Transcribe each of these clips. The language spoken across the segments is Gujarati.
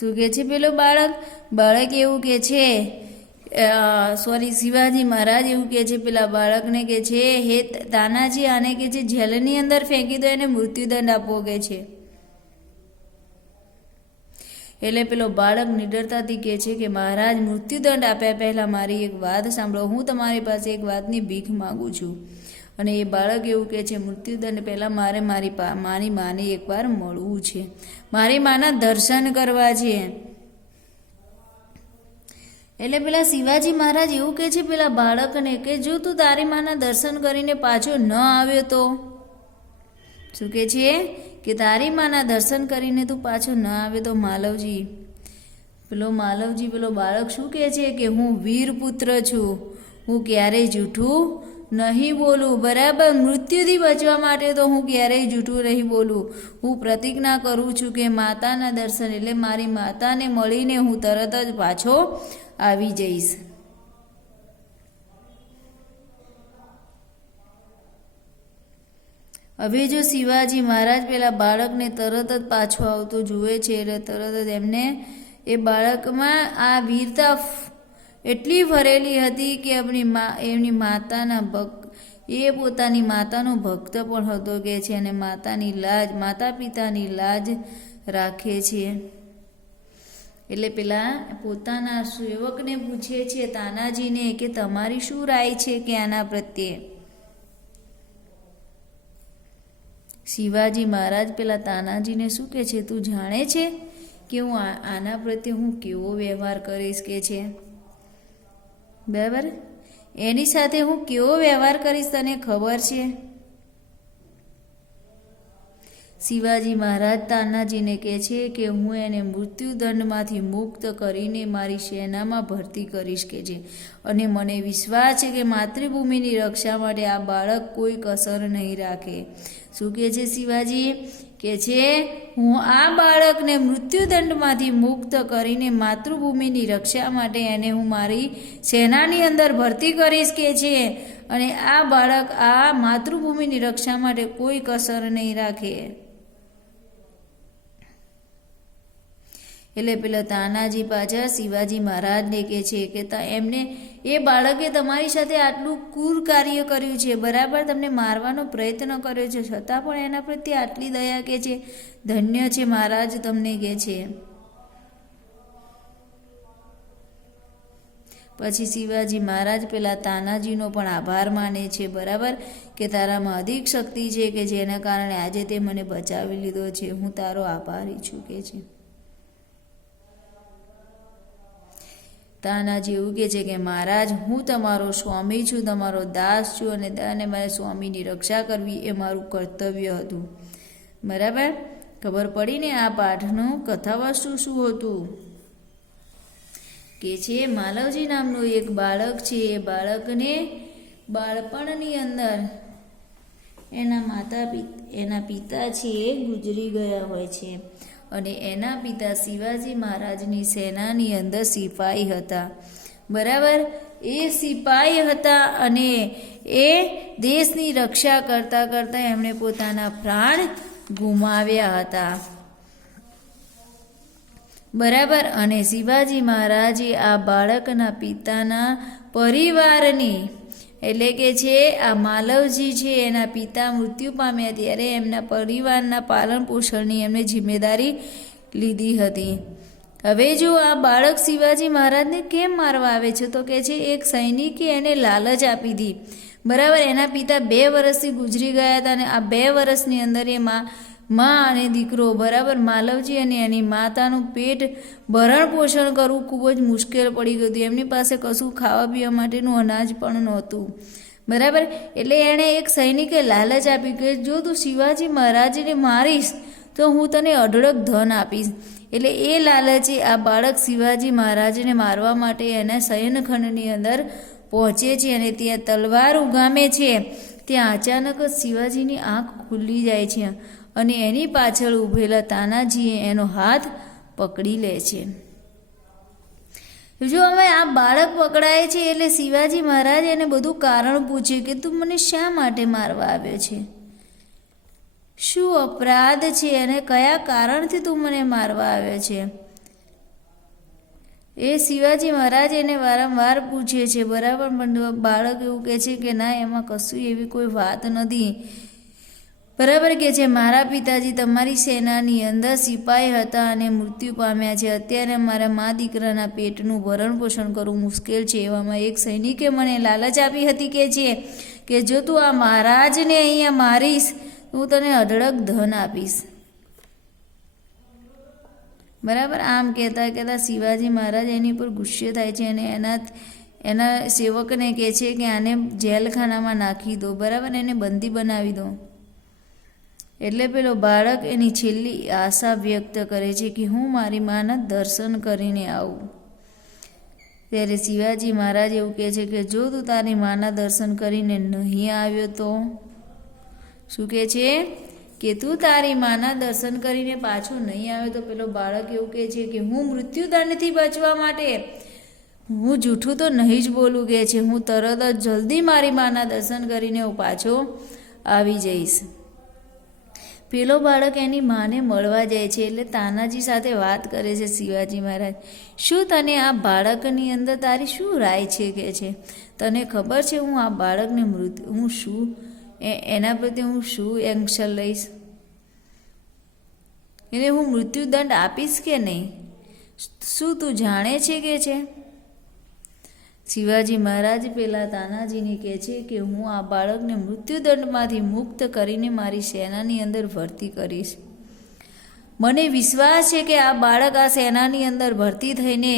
શું કહે છે પેલો બાળક એવું કહે છે, શિવાજી મહારાજ એવું કહે છે પેલા બાળકને કે છે, હે તાનાજી આને કે છે જેલની અંદર ફેંકી દો, એને મૃત્યુદંડ આપવો કે છે. એટલે પેલો બાળક નિડરતાથી કહે છે કે મહારાજ, મૃત્યુદંડ આપ્યા પહેલાં મારી એક વાત સાંભળો, હું તમારી પાસે એક વાતની ભીખ માગું છું. અને એ બાળક એવું કહે છે, મૃત્યુદંડ પહેલાં મારે મારી માને એકવાર મળવું છે, મારી માના દર્શન કરવા છે. એટલે પેલા શિવાજી મહારાજ એવું કહે છે પેલા બાળકને કે જો તું તારી માના દર્શન કરીને પાછો ન આવ્યો તો, શું કહે છે કે તારી માના દર્શન કરીને તું પાછો ન આવ્યો તો માલવજી, પેલો બાળક શું કહે છે કે હું વીર પુત્ર છું, હું ક્યારેય જૂઠું નહીં બોલું, બરાબર. મૃત્યુથી બચવા માટે તો હું ક્યારેય જૂઠું નહીં બોલું. હું પ્રતિજ્ઞા કરું છું કે માતાના દર્શન એટલે મારી માતાને મળીને હું તરત જ પાછો આવી જઈશ. હવે જો શિવાજી મહારાજ પેલા બાળકને તરત જ પાછો આવતો જુએ છે એટલે તરત જ એમને એ બાળકમાં આ વીરતા એટલી ભરેલી હતી કે એમની માતાના એ પોતાની માતાનો ભક્ત પણ હતો કે છે, અને માતા પિતાની લાજ રાખે છે. એટલે પેલા પોતાના સેવકને પૂછે છે તાનાજીને કે તમારી શું રાય છે કે આના પ્રત્યે. શિવાજી મહારાજ પેલા તાનાજીને શું કહે છે, તું જાણે છે કે હું આના પ્રત્યે હું કેવો વ્યવહાર કરીશ કે છે, બરાબર, એની સાથે હું કેવો વ્યવહાર કરીશ તને ખબર છે. શિવાજી મહારાજ તાનાજીને કહે છે કે હું એને મૃત્યુદંડમાંથી મુક્ત કરીને મારી સેનામાં ભરતી કરીશ કે છે, અને મને વિશ્વાસ છે કે માતૃભૂમિની રક્ષા માટે આ બાળક કોઈ કસર નહીં રાખે. શું કહે છે શિવાજી કે છે, હું આ બાળકને મૃત્યુદંડમાંથી મુક્ત કરીને માતૃભૂમિની રક્ષા માટે એને હું મારી સેનાની અંદર ભરતી કરીશ કે છે, અને આ બાળક આ માતૃભૂમિની રક્ષા માટે કોઈ કસર નહીં રાખે. એટલે પેલા તાનાજી પાછા શિવાજી મહારાજને કહે છે કે એમને એ બાળકે તમારી સાથે આટલું ક્રૂર કાર્ય કર્યું છે, બરાબર, તમને મારવાનો પ્રયત્ન કર્યો છે, છતાં પણ એના પ્રત્યે આટલી દયા કે છે, ધન્ય છે મહારાજ તમને કહે છે. પછી શિવાજી મહારાજ પેલા તાનાજીનો પણ આભાર માને છે, બરાબર, કે તારામાં અધિક શક્તિ છે કે જેના કારણે આજે તે મને બચાવી લીધો છે, હું તારો આભારી છું કે છે. તાનાજી એવું કહે છે કે મહારાજ, હું તમારો સ્વામી છું, તમારો દાસ છું, અને મારે સ્વામીની રક્ષા કરવી એ મારું કર્તવ્ય હતું. બરાબર, ખબર પડી ને આ પાઠનું કથાવસ્તુ શું હતું કે છે, માલવજી નામનું એક બાળક છે, એ બાળકને બાળપણની અંદર એના પિતા છે એ ગુજરી ગયા હોય છે, અને એના પિતા શિવાજી મહારાજની સેનાની અંદર સિપાહી હતા, બરાબર. એ સિપાહી હતા અને એ દેશની રક્ષા કરતાં કરતાં એમણે પોતાના પ્રાણ ગુમાવ્યા હતા, બરાબર. અને શિવાજી મહારાજે આ બાળકના પિતાના પરિવારની એટલે કે છે આ માલવજી છે એના પિતા મૃત્યુ પામ્યા ત્યારે એમના પરિવારના પાલન પોષણની એમને જિમ્મેદારી લીધી હતી. હવે જો આ બાળક શિવાજી મહારાજને કેમ મારવા આવે છે તો કે છે એક સૈનિકે એને લાલચ આપી હતી, બરાબર. એના પિતા 2 વર્ષથી ગુજરી ગયા હતા, અને આ 2 વર્ષની અંદર એ માં અને દીકરો, બરાબર, માલવજી અને એની માતાનું પેટ ભરણ પોષણ કરવું ખૂબ જ મુશ્કેલ પડી ગયું હતું. એમની પાસે કશું ખાવા પીવા માટેનું અનાજ પણ નહોતું, બરાબર. એટલે એણે એક સૈનિકે લાલચ આપી કે જો તું શિવાજી મહારાજને મારીશ તો હું તને અઢળક ધન આપીશ. એટલે એ લાલચે આ બાળક શિવાજી મહારાજને મારવા માટે એના શયનખંડની અંદર પહોંચે છે, અને ત્યાં તલવાર ઉગામે છે. ત્યાં અચાનક જ શિવાજીની આંખ ખુલ્લી જાય છે, અને એની પાછળ ઊભેલા તાનાજીએ એનો હાથ પકડી લે છે. જો હવે આ બાળક પકડાય છે એટલે શિવાજી મહારાજ એને બધું કારણ પૂછ્યું કે તું મને શા માટે મારવા આવ્યો છે, શું અપરાધ છે અને કયા કારણથી તું મને મારવા આવ્યો છે. એ શિવાજી મહારાજ એને વારંવાર પૂછે છે, બરાબર, પણ બાળક એવું કહે છે કે ના, એમાં કશું એવી કોઈ વાત નથી. બરાબર કે છે, મારા પિતાજી તમારી સેનાની અંદર સિપાહી હતા અને મૃત્યુ પામ્યા છે. અત્યારે મારા મા દીકરાના પેટનું ભરણ પોષણ કરવું મુશ્કેલ છે. એવામાં એક સૈનિકે મને લાલચ આપી હતી કે જો તું આ મહારાજને અહીંયા મારીશ હું તને અઢળક ધન આપીશ. બરાબર, આમ કહેતા કહેતા શિવાજી મહારાજ એની પર ગુસ્સે થાય છે અને એના સેવકને કહે છે કે આને જેલખાનામાં નાખી દો, બરાબર, એને બંદી બનાવી દો. એટલે પેલો બાળક એની છેલ્લી આશા વ્યક્ત કરે છે કે હું મારી માના દર્શન કરીને આવું. ત્યારે શિવાજી મહારાજ એવું કહે છે કે જો તું તારી માના દર્શન કરીને નહીં આવ્યો તો શું કહે છે કે તું તારી માના દર્શન કરીને પાછો નહીં આવ્યો તો પેલો બાળક એવું કહે છે કે હું મૃત્યુદંડથી બચવા માટે હું જૂઠું તો નહીં જ બોલું કહે છે, હું તરત જ જલ્દી મારી માના દર્શન કરીને હું પાછો આવી જઈશ. પેલો બાળક એની માને મળવા જાય છે. એટલે તાનાજી સાથે વાત કરે છે શિવાજી મહારાજ, શું તને આ બાળકની અંદર તારી શું રાય છે કે છે, તને ખબર છે હું આ બાળકને હું શું એના પ્રત્યે હું શું એક્શન લઈશ, એને હું મૃત્યુદંડ આપીશ કે નહીં, શું તું જાણે છે કે છે? શિવાજી મહારાજ પેલા તાનાજીને કહે છે કે હું આ બાળકને મૃત્યુદંડમાંથી મુક્ત કરીને મારી સેનાની અંદર ભરતી કરીશ. મને વિશ્વાસ છે કે આ બાળક આ સેનાની અંદર ભરતી થઈને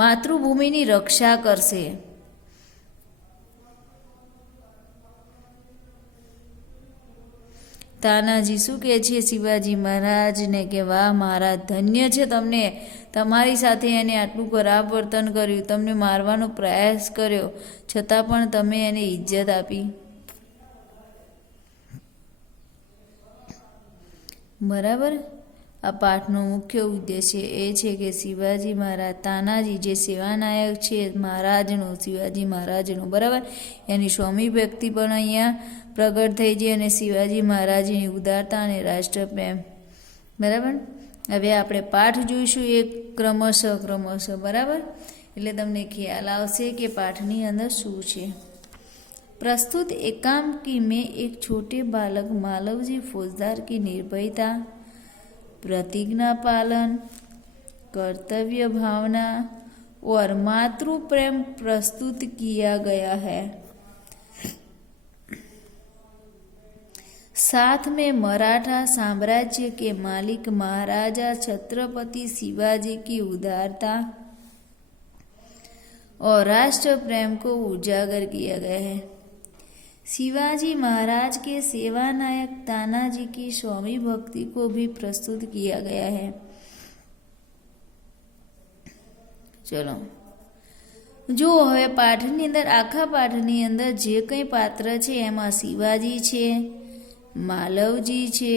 માતૃભૂમિની રક્ષા કરશે. તાનાજી શું કહે છે શિવાજી મહારાજને કે વાહ મહારાજ, ધન્ય છે તમને, તમારી સાથે એને આટલું ખરાબ વર્તન કર્યું, તમને મારવાનો પ્રયાસ કર્યો છતાં પણ તમે એને ઇજ્જત આપી. બરાબર, આ પાઠનો મુખ્ય ઉદ્દેશ્ય એ છે કે શિવાજી મહારાજ, તાનાજી જે સેવાનાયક છે મહારાજનો, શિવાજી મહારાજનો, બરાબર, એની સ્વામી ભક્તિ પણ અહીંયા પ્રગટ થઈ છે અને શિવાજી મહારાજની ઉદારતા અને રાષ્ટ્રપ્રેમ. બરાબર, હવે આપણે પાઠ જોઈશું એક ક્રમશઃ, બરાબર, એટલે તમને ખ્યાલ આવશે કે પાઠની અંદર શું છે. प्रस्तुत एकांकी में एक छोटे बालक मालवजी फौजदार की निर्भयता, प्रतिज्ञा पालन, कर्तव्य भावना और मातृ प्रेम प्रस्तुत किया गया है। साथ में मराठा साम्राज्य के मालिक महाराजा छत्रपति शिवाजी की उदारता और राष्ट्र प्रेम को उजागर किया गया है। शिवाजी महाराज के सेवानायक तानाजी की स्वामी भक्ति को भी प्रस्तुत किया गया है। चलो जो हवे पाठनी अंदर, आखा पाठनी अंदर जे कई पात्र छे एमां शिवाजी छे, मालवजी छे,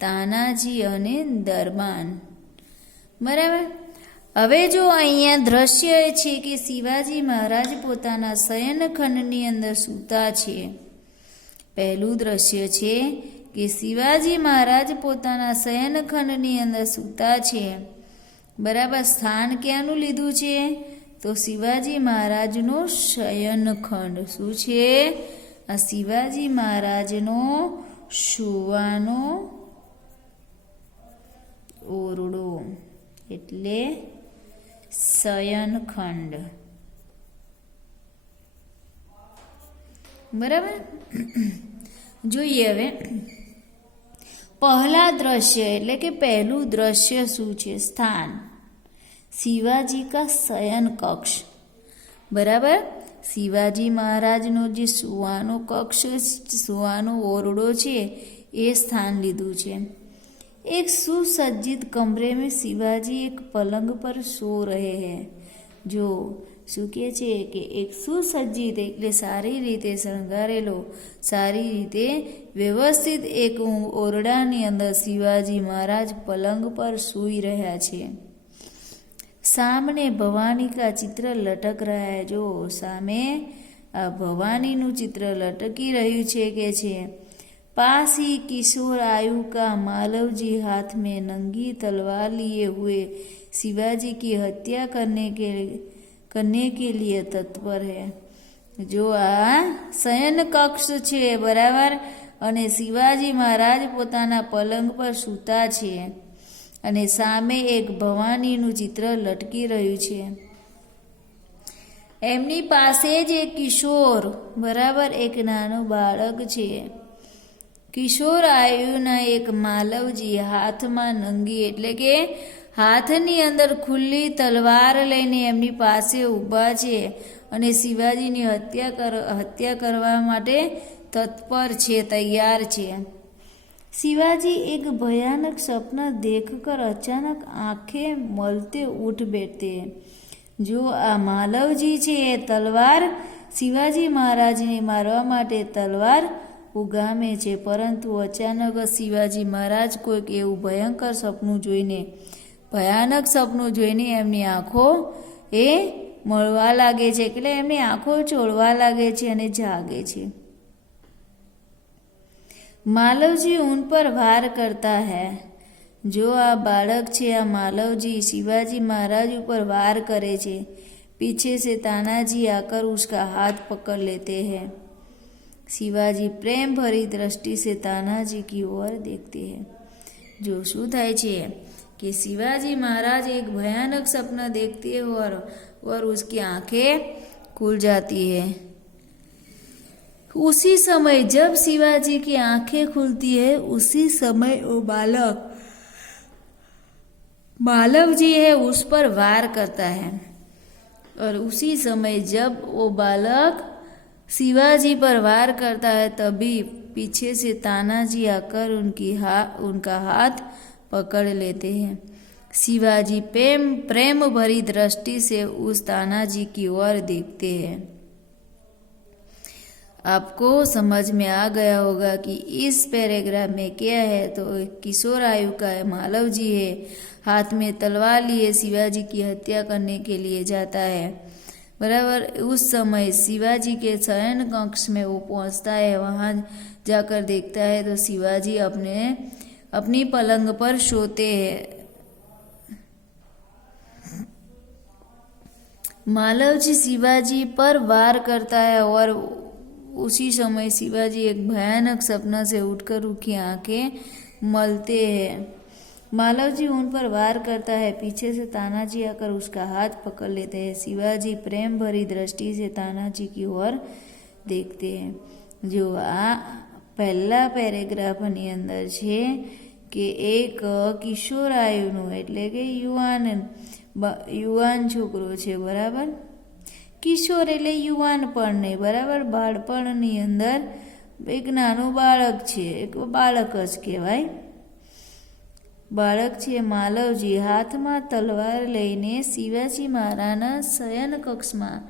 तानाजी अने दरबान। बराबर, हवे जो अहींया दृश्य छे कि शिवाजी महाराज पोताना शयनखंडनी अंदर सूता छे। पहलू दृश्य छे कि शिवाजी महाराज पोताना शयनखंडनी अंदर सूता छे। बराबर, स्थान क्यानु लीधुं छे तो शिवाजी महाराजनो शयनखंड। शुं छे? आ शिवाजी महाराजनो सुવાનો ઓરડો એટલે શયનખંડ। બરાબર, જોઈએ હવે પહેલા દ્રશ્ય એટલે કે પહેલું દ્રશ્ય શું છે? સ્થાન शिवाजी का शयन कक्ष। बराबर, शिवाजी महाराजनो जे सुવાનો कक्ष, सुવાનો ओरडो छे ए स्थान लीधुं छे। एक सुसज्जित कमरे में शिवाजी एक पलंग पर सो रहे हैं। जो શું કહે છે કે એક સુસજ્જિત એટલે સારી રીતે શણગારેલો, સારી રીતે વ્યવસ્થિત એક ઓરડાની અંદર શિવાજી મહારાજ પલંગ પર સૂઈ રહ્યા છે। सामने भवानी का चित्र लटक रहा है। जो सामे आ भवानीનું ચિત્ર લટકી રહ્યું છે કે છે। पास ही किशोर आयु का मालव जी हाथ में नंगी तलवार लिए हुए शिवाजी की हत्या करने के लिए तत्पर है। जो आ શયન કક્ષ છે બરાબર, અને શિવાજી મહારાજ પોતાના પલંગ પર સૂતા છે અને સામે એક ભવાનીનું ચિત્ર લટકી રહ્યું છે। એમની પાસે જ એક કિશોર બરાબર એક નાનો બાળક છે। કિશોર આયુના એક માલવજી હાથમાં નંગી એટલે કે હાથની અંદર ખુલ્લી તલવાર લઈને એમની પાસે ઊભા છે અને શિવાજીની હત્યા કરવા માટે તત્પર છે, તૈયાર છે। शिवाजी एक भयानक सपना देखकर अचानक आंखें मलते उठ बैठते हैं। जो आ मालवजी છે એ તલવાર શિવાજી મહારાજને મારવા માટે તલવાર ઉગામે છે, પરંતુ અચાનક શિવાજી મહારાજ કોઈક એવું ભયાનક સપનું જોઈને એમની આંખો એ મળવા લાગે છે, એટલે એમની આંખો ચોળવા લાગે છે અને જાગે છે। मालवजी उन पर वार करता है। जो आ बालक છે આ मालवजी शिवाजी महाराज ऊपर वार करे છે। पीछे से तानाजी आकर उसका हाथ पकड़ लेते हैं। शिवाजी प्रेम भरी दृष्टि से तानाजी की ओर देखते हैं। जो શું થાય છે कि शिवाजी महाराज एक भयानक सपना देखते हैं और उसकी आंखें खुल जाती है। उसी समय जब शिवाजी की आंखें खुलती है, उसी समय वो बालक मालव जी है उस पर वार करता है, और उसी समय जब वो बालक शिवाजी पर वार करता है तभी पीछे से तानाजी आकर उनका हाथ पकड़ लेते हैं। शिवाजी प्रेम भरी दृष्टि से उस तानाजी की ओर देखते हैं। आपको समझ में आ गया होगा कि इस पैराग्राफ में क्या है। तो किशोर आयु का मालव जी है, हाथ में तलवार लिए शिवाजी की हत्या करने के लिए जाता है बराबर। उस समय शिवाजी के शयन कक्ष में वो पहुंचता है। वहां जाकर देखता है तो शिवाजी अपनी पलंग पर सोते हैं। मालव जी शिवाजी पर वार करता है और उसी समय शिवाजी एक भयानक सपना से उठकर उनकी आंखें मलते हैं। मालव जी उन पर वार करता है। पीछे से तानाजी आकर उसका हाथ पकड़ लेते हैं। शिवाजी प्रेम भरी दृष्टि से तानाजी की ओर देखते हैं। जो आ પહેલા પેરેગ્રાફની અંદર છે કે એક કિશોર આયુનું એટલે કે યુવાન છોકરો છે બરાબર। કિશોર એટલે યુવાનપણ નહીં બરાબર, બાળપણની અંદર એક નાનું બાળક છે, એક બાળક જ કહેવાય। બાળક છે માલવજી હાથમાં તલવાર લઈને શિવાજી મહારાજના શયન કક્ષમાં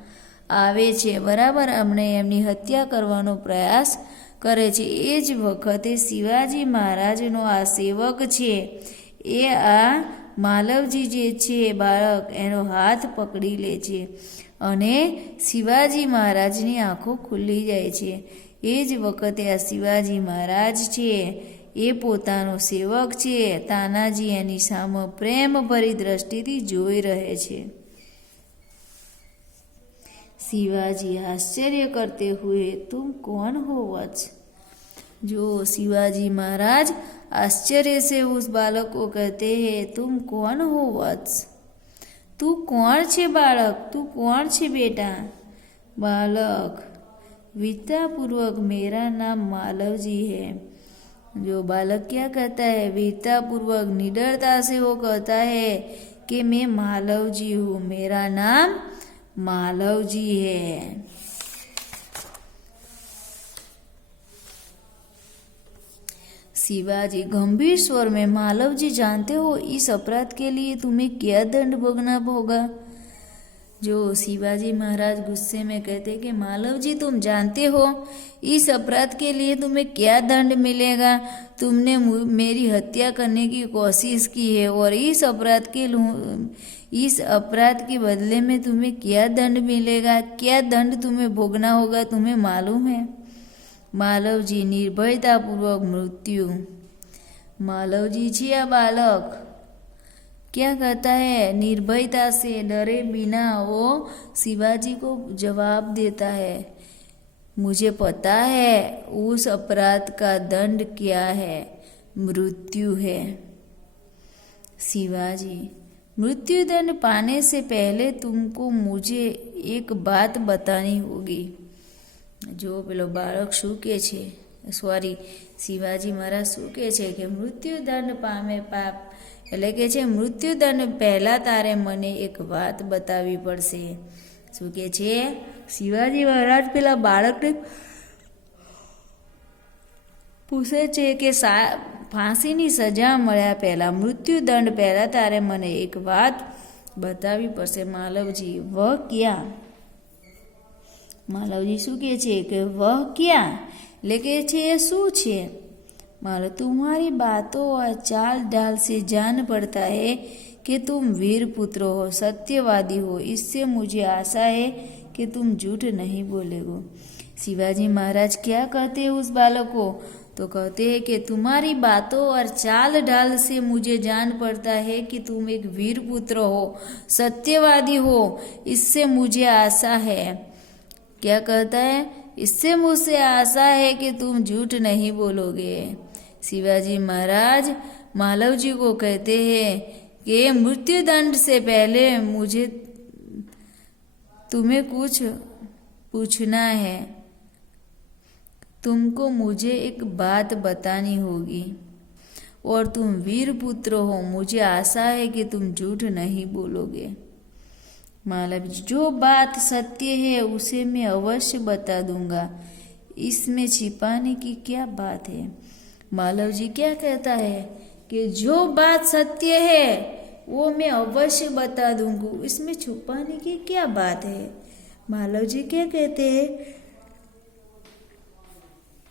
આવે છે બરાબર, અમને એમની હત્યા કરવાનો પ્રયાસ કરે છે। એ જ વખતે શિવાજી મહારાજનો આ સેવક છે એ આ માલવજી જે છે બાળક એનો હાથ પકડી લે છે અને શિવાજી મહારાજની આંખો ખુલી જાય છે। એ જ વખતે આ શિવાજી મહારાજ છે એ પોતાનો સેવક છે તાનાજી એની સામે પ્રેમ ભરી દ્રષ્ટિથી જોઈ રહે છે। शिवाजी आश्चर्य करते हुए तुम कौन हो वत्स। जो शिवाजी महाराज आश्चर्य से उस बालक को कहते हैं तुम कौन हो वत्स। तू कौन छे बालक, तू कौन छे बेटा। बालक वीरतापूर्वक मेरा नाम मालवजी है। जो बालक क्या कहता है, वीरतापूर्वक निडरता से वो कहता है कि मैं मालवजी हूँ, मेरा नाम मालवजी है। शिवाजी गंभीर स्वर में मालवजी जानते हो इस अपराध के लिए तुम्हें क्या दंड भोगना होगा। जो शिवाजी महाराज गुस्से में कहते कि मालवजी तुम जानते हो इस अपराध के लिए तुम्हें क्या दंड मिलेगा। तुमने मेरी हत्या करने की कोशिश की है और इस अपराध के बदले में तुम्हें क्या दंड मिलेगा, क्या दंड तुम्हें भोगना होगा तुम्हें मालूम है। मालवजी निर्भयतापूर्वक मृत्यु। मालवजी जी आ बालक क्या कहता है, निर्भयता से डरे बिना वो शिवाजी को जवाब देता है, मुझे पता है उस अपराध का दंड क्या है, मृत्यु है। शिवाजी, मृत्यु दंड पाने से पहले तुमको मुझे एक बात बतानी होगी। जो पेलो बाळक શું કહે છે, શિવાજી મહારાજ શું કહે છે કે મૃત્યુદંડ પામે પાપ એટલે કે છે મૃત્યુદંડ પહેલા તારે મને એક વાત બતાવવી પડશે। શું કહે છે, શિવાજી મહારાજ પેલા બાળકને પૂછે છે કે ફાંસીની સજા મળ્યા પહેલા મૃત્યુદંડ પહેલા તારે મને એક વાત બતાવવી પડશે। માલવજી, વહ ક્યાં? मालवजी शू कहे छे कि वह क्या ले के छे शू छे? मालव, तुम्हारी बातों और चाल ढाल से जान पड़ता है कि तुम वीर पुत्र हो, सत्यवादी हो। इससे मुझे आशा है कि तुम झूठ नहीं बोलेगो। शिवाजी महाराज क्या कहते हैं उस बालक को? तो कहते हैं कि तुम्हारी बातों और चाल ढाल से मुझे जान पड़ता है कि तुम एक वीर पुत्र हो, सत्यवादी हो। इससे मुझे आशा है, क्या कहता है, इससे मुझसे आशा है कि तुम झूठ नहीं बोलोगे। शिवाजी महाराज मालव जी को कहते हैं कि मृत्युदंड से पहले मुझे तुम्हें कुछ पूछना है, तुमको मुझे एक बात बतानी होगी और तुम वीर पुत्र हो, मुझे आशा है कि तुम झूठ नहीं बोलोगे। मालव जी, जो बात सत्य है उसे मैं अवश्य बता दूंगा, इसमें छिपाने की क्या बात है? मालव जी क्या कहता है कि जो बात सत्य है वो मैं अवश्य बता दूंगा, इसमें छुपाने की क्या बात है? मालव जी क्या कहते हैं,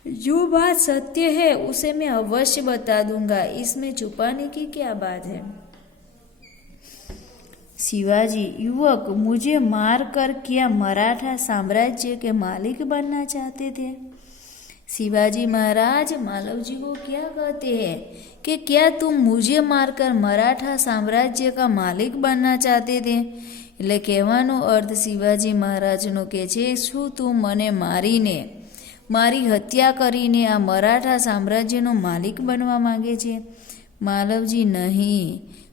जो बात सत्य है उसे मैं अवश्य बता दूंगा, इसमें छुपाने की क्या बात है? शिवाजी, युवक मुझे मारकर क्या मराठा साम्राज्य के मालिक बनना चाहते थे? शिवाजी महाराज मालव जी को क्या कहते हैं कि क्या तुम मुझे मारकर मराठा साम्राज्य का मालिक बनना चाहते थे? એટલે કહેવાનો અર્થ શિવાજી મહારાજનો કે છે, શું તું મને મારીને મારી હત્યા કરીને આ મરાઠા સામ્રાજ્યનો માલિક બનવા માંગે છે? માલવજી, नहीं।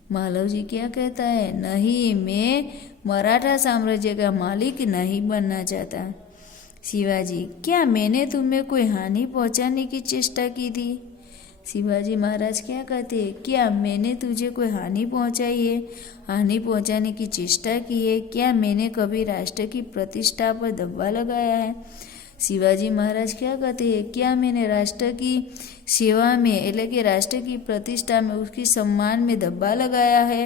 मालव जी क्या कहता है, नहीं, मैं मराठा साम्राज्य का मालिक नहीं बनना चाहता। शिवाजी, क्या मैंने तुम्हें कोई हानि पहुंचाने की चेष्टा की थी? शिवाजी महाराज क्या कहते हैं, क्या मैंने तुझे कोई हानि पहुंचाई है, हानि पहुंचाने की चेष्टा की है? क्या मैंने कभी राष्ट्र की प्रतिष्ठा पर धब्बा लगाया है? शिवाजी महाराज क्या कहते हैं, क्या मैंने राष्ट्र की सेवा में એટલે કે राष्ट्र की प्रतिष्ठा में उसकी सम्मान में धब्बा लगाया है?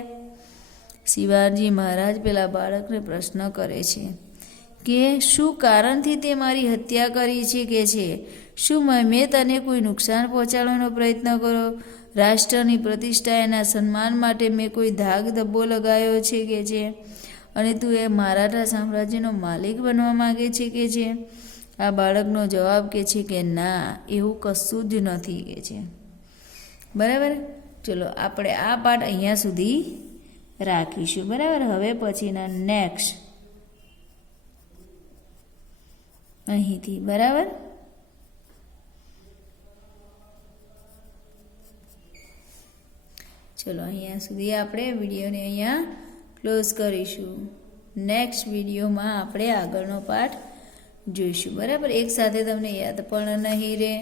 शिवाजी महाराज પેલા બાળકને પ્રશ્ન કરે છે કે શું કારણથી તે મારી હત્યા કરી છે કે છે, શું મેં તને કોઈ નુકસાન પહોંચાડવાનો પ્રયત્ન કર્યો? રાષ્ટ્રની પ્રતિષ્ઠા એના સન્માન માટે મેં કોઈ ધાક ધબ્બો લગાવ્યો છે કે છે, અને તું એ મરાઠા સામ્રાજ્યનો માલિક બનવા માંગે છે કે છે? આ બાળકનો જવાબ કે છે કે ના, એવું કશું જ નથી કે છે। બરાબર, ચલો આપણે આ પાઠ અહીંયા સુધી રાખીશું। બરાબર, હવે પછીના નેક્સ્ટ અહીંથી। બરાબર, ચલો અહીંયા સુધી આપણે વિડીયોને અહીંયા ક્લોઝ કરીશું। નેક્સ્ટ વિડીયોમાં આપણે આગળનો પાઠ જોઈશું। બરાબર, એક સાથે તમને યાદ પણ નહીં રહે।